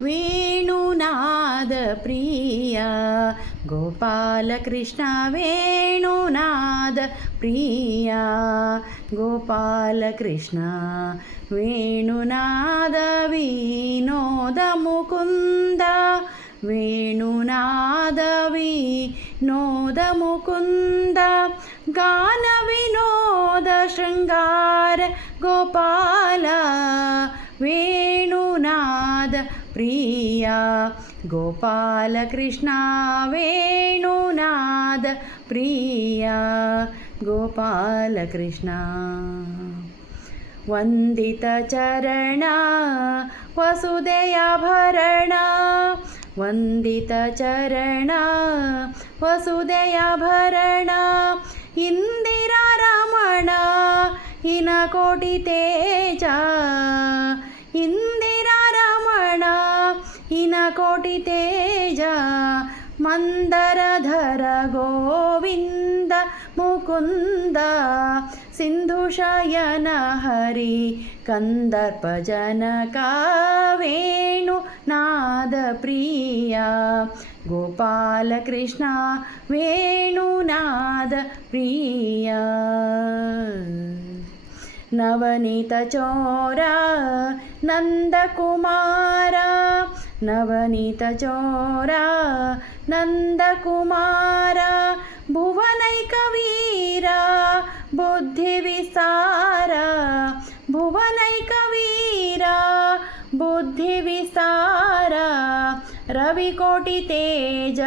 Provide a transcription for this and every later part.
ವೇಣುನಾದ ಪ್ರಿಯ ಗೋಪಾಲಕೃಷ್ಣ ವೇಣುನಾದ ಪ್ರಿಯ ಗೋಪಾಲಕೃಷ್ಣ ವೇಣುನಾದ ವಿನೋದ ಮುಕುಂದ ವೇಣುನಾದ ವಿನೋದ ಮುಕುಂದ ಗಾನ ವಿನೋದ ಶೃಂಗಾರ ಗೋಪಾಲ ವೇಣುನಾದ ಪ್ರಿಯ ಗೋಪಾಲಕೃಷ್ಣ ವೇಣುನಾದ ಪ್ರಿಯ ಗೋಪಾಲಕೃಷ್ಣ ವಂದಿತ ಚರಣ ವಸುದೆಯಾಭರಣ ವಂದಿತ ಚರಣ ವಸುದೆಯಾಭರಣ ಇಂದಿರಾ ರಮಣ ಹಿನಕೋಟಿ ತೇಜ ಇಂದಿರಾ ರಮಣ ಹಿನಕೋಟಿ ತೇಜ ಮಂದರಧರ ಗೋವಿಂದ ಮುಕುಂದ ಸಿಂಧುಶಯನ ಹರಿ ಕಂದರ್ಪ ಜನಕ ವೇಣುನಾದ ಪ್ರಿಯ ಗೋಪಾಲಕೃಷ್ಣ ವೇಣುನಾದ ಪ್ರಿಯ ನವನೀತ ಚೋರ ನಂದಕುಮಾರ ನವನೀತ ಚೋರ ನಂದಕುಮಾರ ಭುವನೈಕ ವೀರ ಬುದ್ಧಿ ವಿಸ್ತಾರ ಭುವನೈಕ ವೀರ ಬುದ್ಧಿ ವಿಸ್ತಾರ ರವಿಕೋಟಿ ತೇಜ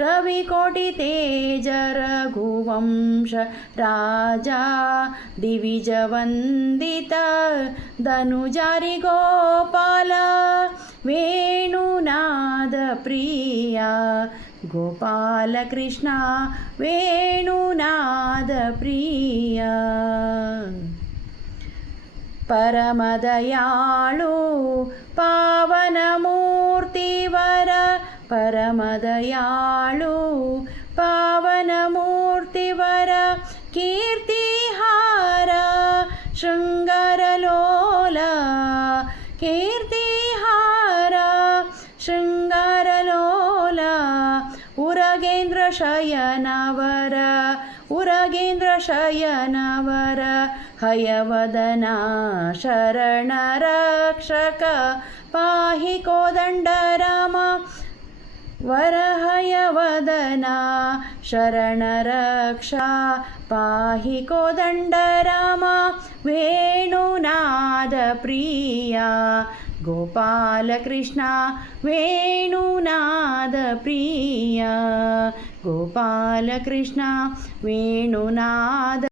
ರವಿಕೋಟಿ ತೇಜ ರಘುವಂಶ ರಾಜ ದಿವಿಜ ವಂದಿತ ಧನುಜಾರಿ ಗೋಪಾಲ ವೇಣುನಾದ ಪ್ರಿಯ ಗೋಪಾಲಕೃಷ್ಣ ವೇಣುನಾದ ಪ್ರಿಯ ಪರಮದಯಾಳು ಪಾವನ ಮೂರ್ತಿವರ ಪರಮದಯಾಳು ಪಾವನ ಮೂರ್ತಿವರ ಕೀರ್ತಿಹಾರ ಶೃಂಗಾರಲೋಲ ಕೀರ್ತಿಹಾರ ಶೃಂಗಾರಲೋಲ ಉರಗೇಂದ್ರ ಶಯನವರ ಉರಗೇಂದ್ರ ಶಯನವರ ಹಯವದನ ಶರಣ ರಕ್ಷಕ ಪಾಹಿ ಕೋದಂಡರಾಮ ವರಹಯವದನ ಶರಣ ರಕ್ಷಾ ಪಾಹಿ ಕೋದಂಡರಾಮ ವೇಣುನಾದ ಪ್ರಿಯ ಗೋಪಾಲಕೃಷ್ಣ ವೇಣುನಾದ ಪ್ರಿಯ ಗೋಪಾಲಕೃಷ್ಣ ವೇಣುನಾದ